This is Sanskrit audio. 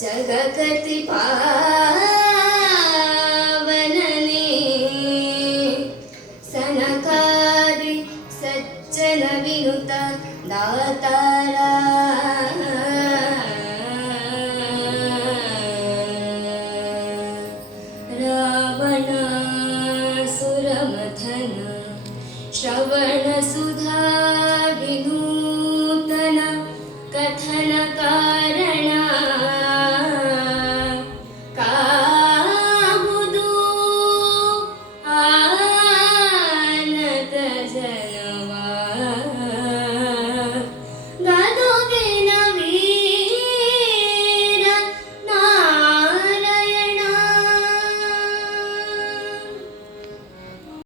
जगतिपा वनले सनकार सच्च विता दा श्रवणसुधा